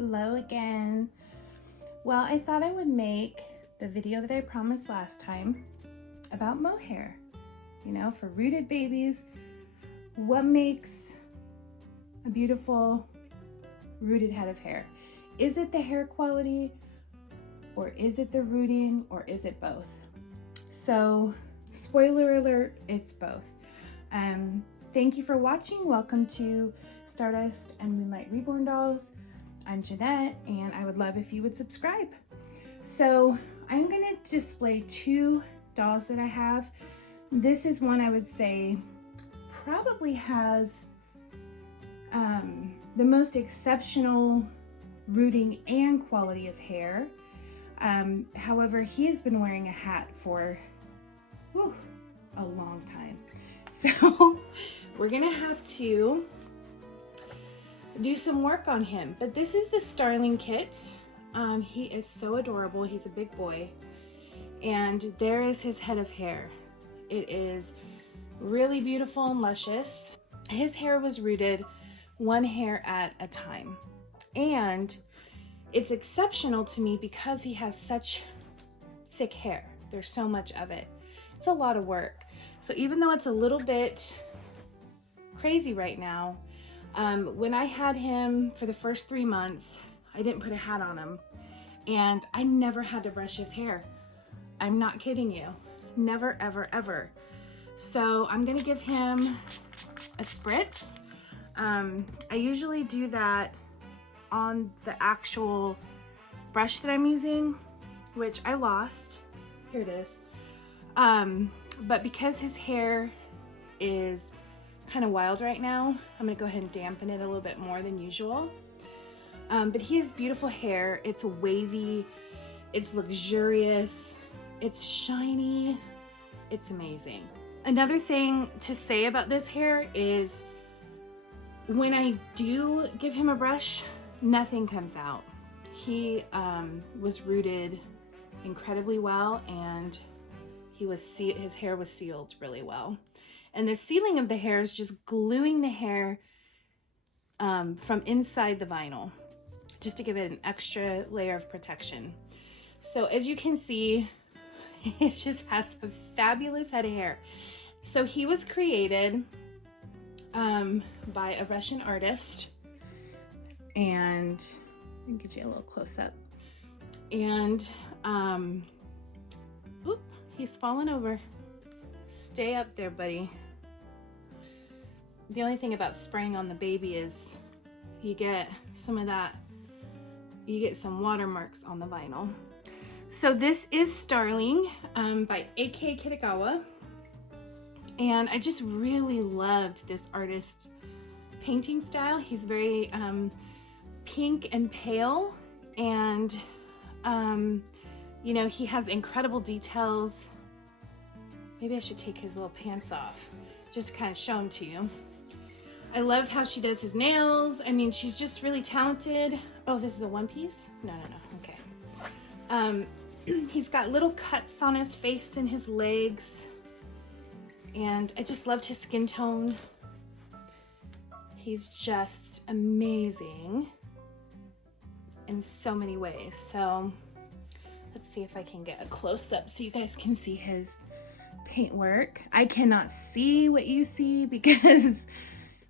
Hello again. Well, I thought I would make the video that I promised last time about mohair. You know, for rooted babies, what makes a beautiful rooted head of hair? Is it the hair quality, or is it the rooting, or is it both? So, spoiler alert, it's both. Thank you for watching. Welcome to Stardust and Moonlight Reborn Dolls. I'm Jeanette, and I would love if you would subscribe. So I'm going to display two dolls that I have. This is one I would say probably has the most exceptional rooting and quality of hair. However, he has been wearing a hat for a long time. So we're gonna have to do some work on him. But this is the Starling Kit. He is so adorable. He's a big boy. And there is his head of hair. It is really beautiful and luscious. His hair was rooted one hair at a time. And it's exceptional to me because he has such thick hair. There's so much of it. It's a lot of work. So even though it's a little bit crazy right now, when I had him for the first 3 months, I didn't put a hat on him, and I never had to brush his hair. I'm not kidding you. Never, ever, ever. So I'm gonna give him a spritz. I usually do that on the actual brush that I'm using, which I lost. Here it is. But because his hair is kind of wild right now, I'm gonna go ahead and dampen it a little bit more than usual. But he has beautiful hair. It's wavy, it's luxurious, it's shiny, it's amazing. Another thing to say about this hair is when I do give him a brush, nothing comes out. He was rooted incredibly well, and his hair was sealed really well. And the sealing of the hair is just gluing the hair from inside the vinyl, just to give it an extra layer of protection. So as you can see, it just has a fabulous head of hair. So he was created by a Russian artist, and I can get you a little close up. And he's fallen over. Stay up there, buddy. The only thing about spraying on the baby is you get some of that, you get some watermarks on the vinyl. So this is Starling by A.K. Kitagawa. And I just really loved this artist's painting style. He's very pink and pale, and you know, he has incredible details. Maybe I should take his little pants off just to kind of show them to you. I love how she does his nails. I mean, she's just really talented. Oh, this is a one piece? No, okay. He's got little cuts on his face and his legs, and I just loved his skin tone. He's just amazing in so many ways. So let's see if I can get a close-up so you guys can see his paintwork. I cannot see what you see because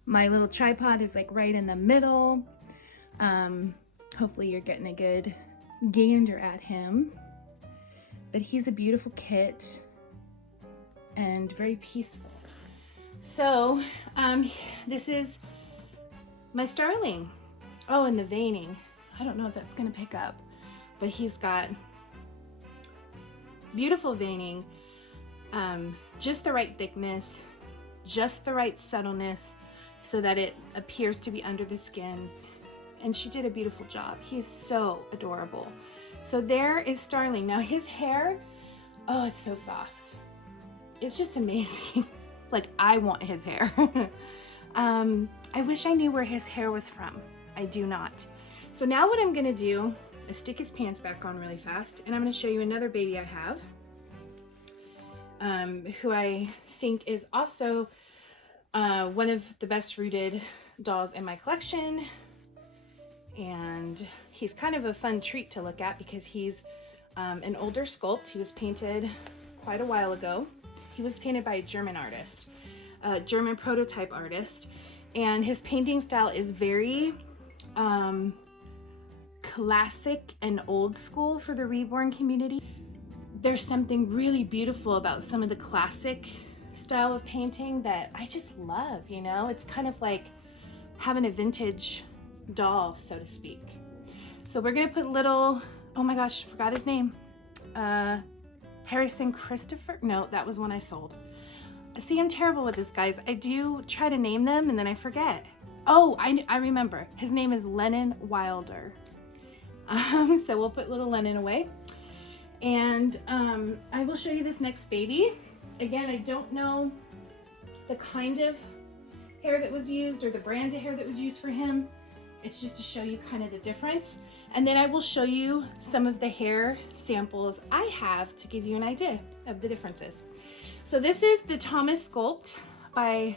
my little tripod is like right in the middle. Hopefully you're getting a good gander at him. But he's a beautiful kit and very peaceful. So this is my Starling. Oh, and the veining. I don't know if that's gonna pick up, but he's got beautiful veining, just the right thickness, just the right subtleness, so that it appears to be under the skin. And she did a beautiful job. He's so adorable. So there is Starling. Now his hair, oh, it's so soft. It's just amazing. Like, I want his hair. I wish I knew where his hair was from. I do not. So now what I'm gonna do is stick his pants back on really fast, and I'm gonna show you another baby I have, who I think is also one of the best rooted dolls in my collection. And he's kind of a fun treat to look at because he's an older sculpt. He was painted quite a while ago. He was painted by a German artist, a German prototype artist, and his painting style is very classic and old school for the Reborn community. There's something really beautiful about some of the classic style of painting that I just love, you know? It's kind of like having a vintage doll, so to speak. So we're gonna put little, oh my gosh, forgot his name. Harrison Christopher? No, that was one I sold. See, I'm terrible with this, guys. I do try to name them and then I forget. Oh, I remember. His name is Lennon Wilder. So we'll put little Lennon away. And I will show you this next baby. Again, I don't know the kind of hair that was used or the brand of hair that was used for him. It's just to show you kind of the difference. And then I will show you some of the hair samples I have to give you an idea of the differences. So this is the Thomas Sculpt by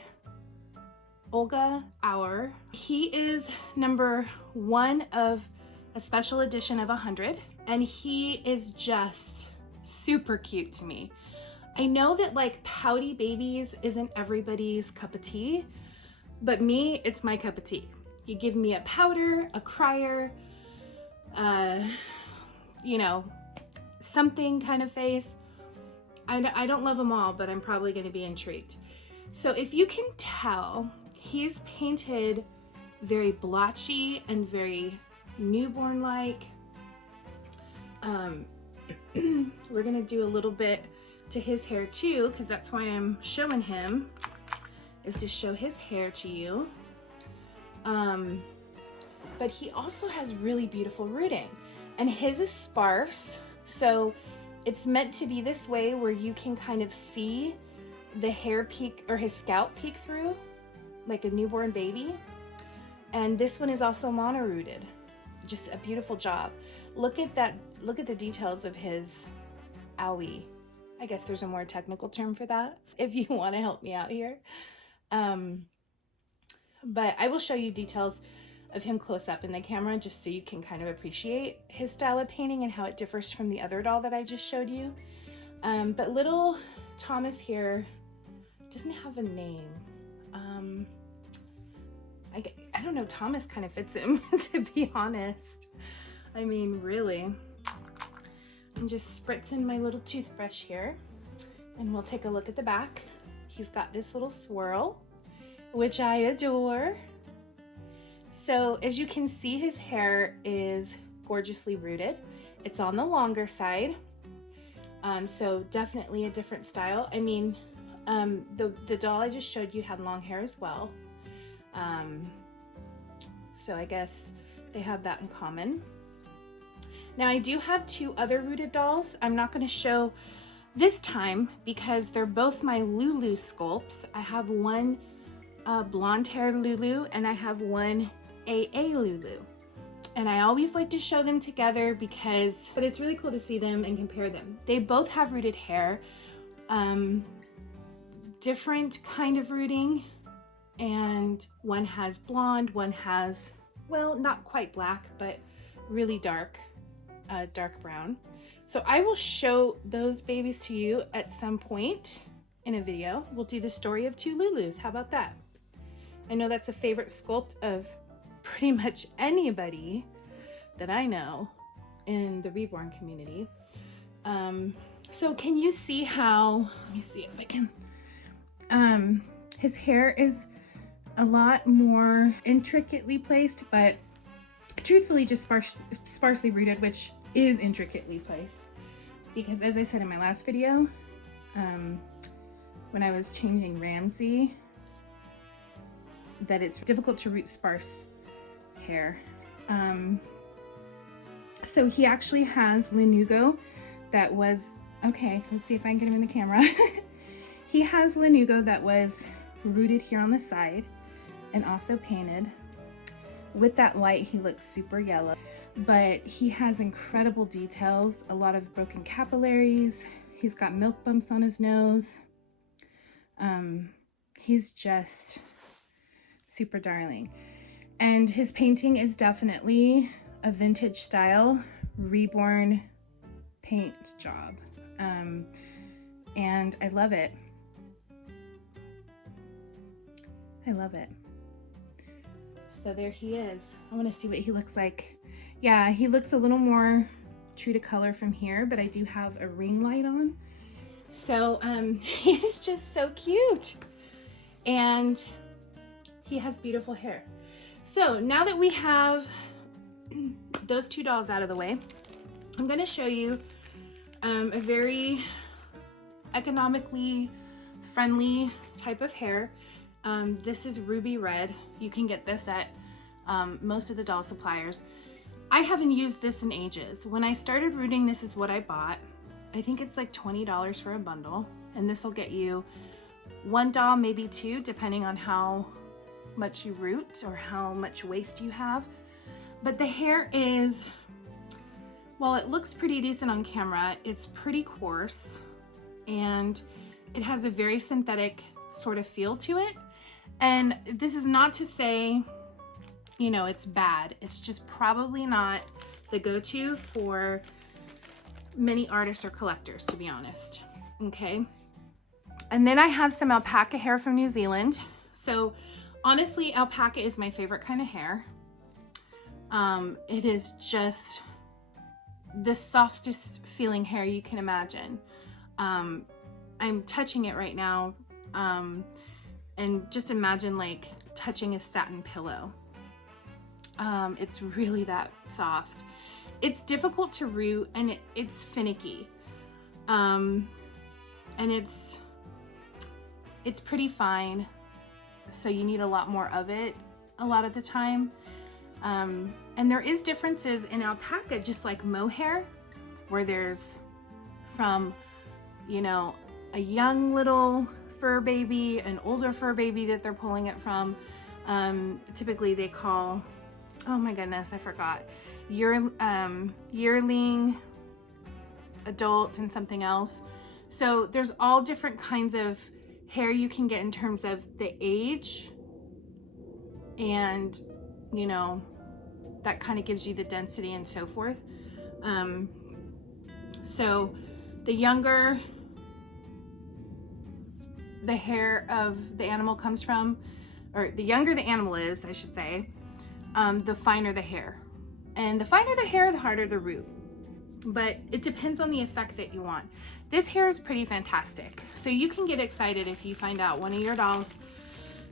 Olga Auer. He is number 1 of a special edition of 100, and he is just super cute to me. I know that like pouty babies isn't everybody's cup of tea, but me, it's my cup of tea. You give me a powder, a crier, you know, something kind of face. I don't love them all, but I'm probably going to be intrigued. So if you can tell, he's painted very blotchy and very newborn-like. We're going to do a little bit to his hair too, because that's why I'm showing him, is to show his hair to you. But he also has really beautiful rooting, and his is sparse, so it's meant to be this way where you can kind of see the hair peek or his scalp peek through like a newborn baby. And this one is also mono-rooted. Just a beautiful job. Look at that, look at the details of his owie. I guess there's a more technical term for that if you want to help me out here. But I will show you details of him close up in the camera just so you can kind of appreciate his style of painting and how it differs from the other doll that I just showed you. But little Thomas here doesn't have a name. I don't know, Thomas kind of fits him, to be honest. I mean, really. I'm just spritzing my little toothbrush here, and we'll take a look at the back. He's got this little swirl, which I adore. So as you can see, his hair is gorgeously rooted. It's on the longer side, so definitely a different style. I mean, the doll I just showed you had long hair as well. So I guess they have that in common. Now I do have 2 other rooted dolls. I'm not going to show this time because they're both my Lulu sculpts. I have one blonde hair Lulu and I have one AA Lulu. And I always like to show them together but it's really cool to see them and compare them. They both have rooted hair, different kind of rooting, and one has blonde, one has, well, not quite black, but really dark, dark brown. So I will show those babies to you at some point in a video. We'll do the story of 2 Lulus. How about that? I know that's a favorite sculpt of pretty much anybody that I know in the Reborn community. So can you see how, let me see if I can, his hair is a lot more intricately placed, but truthfully just sparsely rooted, which is intricately placed. Because as I said in my last video, when I was changing Ramsey, that it's difficult to root sparse hair. So he actually has Lanugo that was, okay, let's see if I can get him in the camera. He has Lanugo that was rooted here on the side and also painted. With that light, he looks super yellow, but he has incredible details, a lot of broken capillaries. He's got milk bumps on his nose. He's just super darling. And his painting is definitely a vintage style Reborn paint job. And I love it. I love it. So there he is. I want to see what he looks like. Yeah, he looks a little more true to color from here, but I do have a ring light on. So he's just so cute. And he has beautiful hair. So now that we have those two dolls out of the way, I'm going to show you a very economically friendly type of hair. This is ruby red. You can get this at most of the doll suppliers. I haven't used this in ages. When I started rooting, this is what I bought. I think it's like $20 for a bundle, and this will get you one doll, maybe two, depending on how much you root or how much waste you have. But the hair is, while it looks pretty decent on camera, it's pretty coarse, and it has a very synthetic sort of feel to it. And this is not to say, you know, it's bad. It's just probably not the go-to for many artists or collectors, to be honest. Okay. And then I have some alpaca hair from New Zealand. So honestly, alpaca is my favorite kind of hair. It is just the softest feeling hair you can imagine. I'm touching it right now. And just imagine like touching a satin pillow. It's really that soft. It's difficult to root, and it's finicky. And it's pretty fine, so you need a lot more of it a lot of the time. And there is differences in alpaca, just like mohair, where there's from, you know, a young little fur baby, an older fur baby that they're pulling it from. Typically they call, oh my goodness, I forgot, yearling, adult, and something else. So there's all different kinds of hair you can get in terms of the age, and you know, that kind of gives you the density and so forth. So the younger the hair of the animal comes from, or the younger the animal is, I should say, the finer the hair. And the finer the hair, the harder the root. But it depends on the effect that you want. This hair is pretty fantastic. So you can get excited if you find out one of your dolls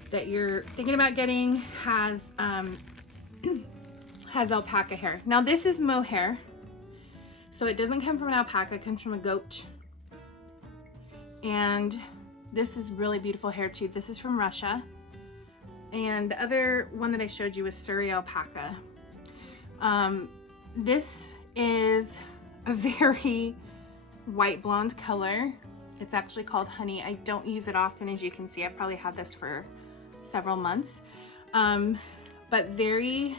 that you're thinking about getting has has alpaca hair. Now this is mohair. So it doesn't come from an alpaca, it comes from a goat. And this is really beautiful hair too. This is from Russia. And the other one that I showed you was Suri Alpaca. This is a very white blonde color. It's actually called Honey. I don't use it often, as you can see. I've probably had this for several months. But very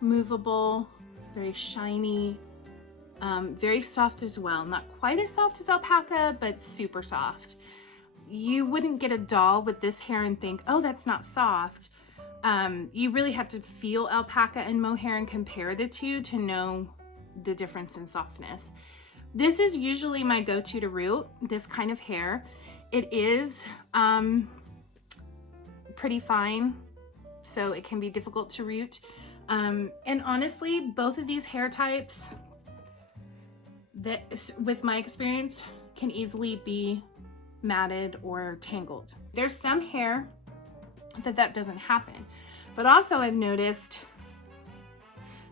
movable, very shiny, very soft as well. Not quite as soft as alpaca, but super soft. You wouldn't get a doll with this hair and think, oh, that's not soft. You really have to feel alpaca and mohair and compare the two to know the difference in softness. This is usually my go-to to root, this kind of hair. It is pretty fine, so it can be difficult to root. And honestly, both of these hair types, that, with my experience, can easily be matted or tangled. There's some hair that doesn't happen, but also I've noticed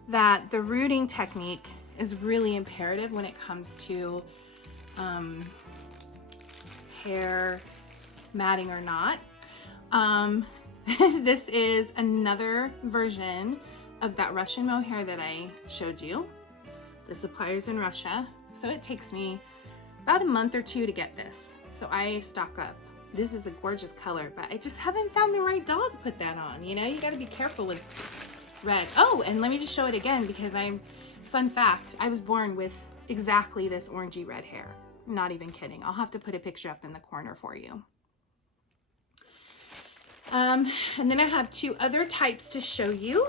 that the rooting technique is really imperative when it comes to hair matting or not. This is another version of that Russian mohair that I showed you. The supplier's in Russia, so it takes me about a month or two to get this. So I stock up. This is a gorgeous color, but I just haven't found the right doll to put that on. You know, you got to be careful with red. Oh, and let me just show it again, because fun fact, I was born with exactly this orangey red hair. I'm not even kidding. I'll have to put a picture up in the corner for you. And then I have two other types to show you.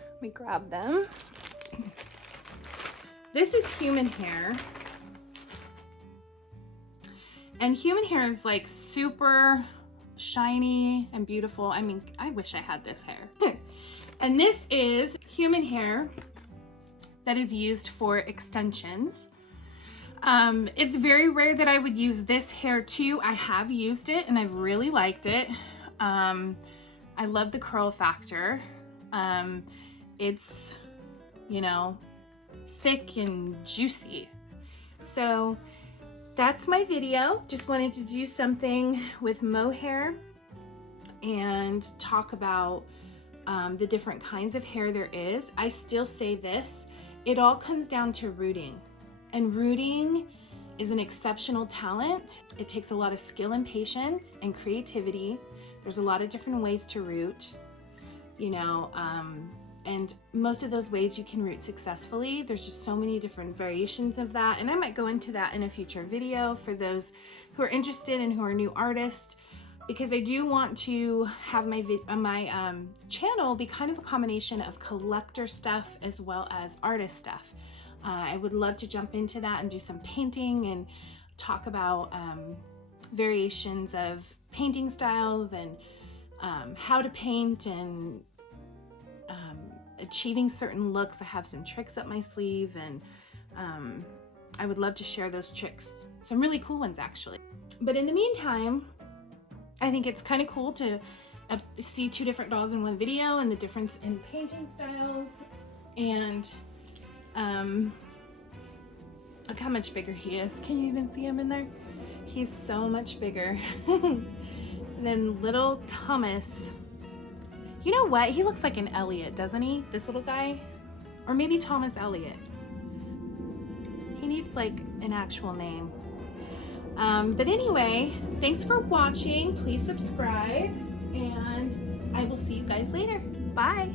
Let me grab them. This is human hair. And human hair is like super shiny and beautiful. I mean, I wish I had this hair. And this is human hair that is used for extensions. It's very rare that I would use this hair too. I have used it and I've really liked it. I love the curl factor. It's, you know, thick and juicy. So that's my video. Just wanted to do something with mohair and talk about the different kinds of hair there is. I still say this, it all comes down to rooting. And rooting is an exceptional talent. It takes a lot of skill and patience and creativity. There's a lot of different ways to root, you know, and most of those ways you can root successfully. There's just so many different variations of that. And I might go into that in a future video for those who are interested and who are new artists, because I do want to have my channel be kind of a combination of collector stuff as well as artist stuff. I would love to jump into that and do some painting and talk about variations of painting styles and how to paint and achieving certain looks. I have some tricks up my sleeve, and I would love to share those tricks. Some really cool ones actually. But in the meantime, I think it's kind of cool to see two different dolls in one video and the difference in painting styles. And look how much bigger he is. Can you even see him in there? He's so much bigger. And then little Thomas, you know what? He looks like an Elliot, doesn't he? This little guy? Or maybe Thomas Elliot. He needs like an actual name. But anyway, thanks for watching. Please subscribe, and I will see you guys later. Bye.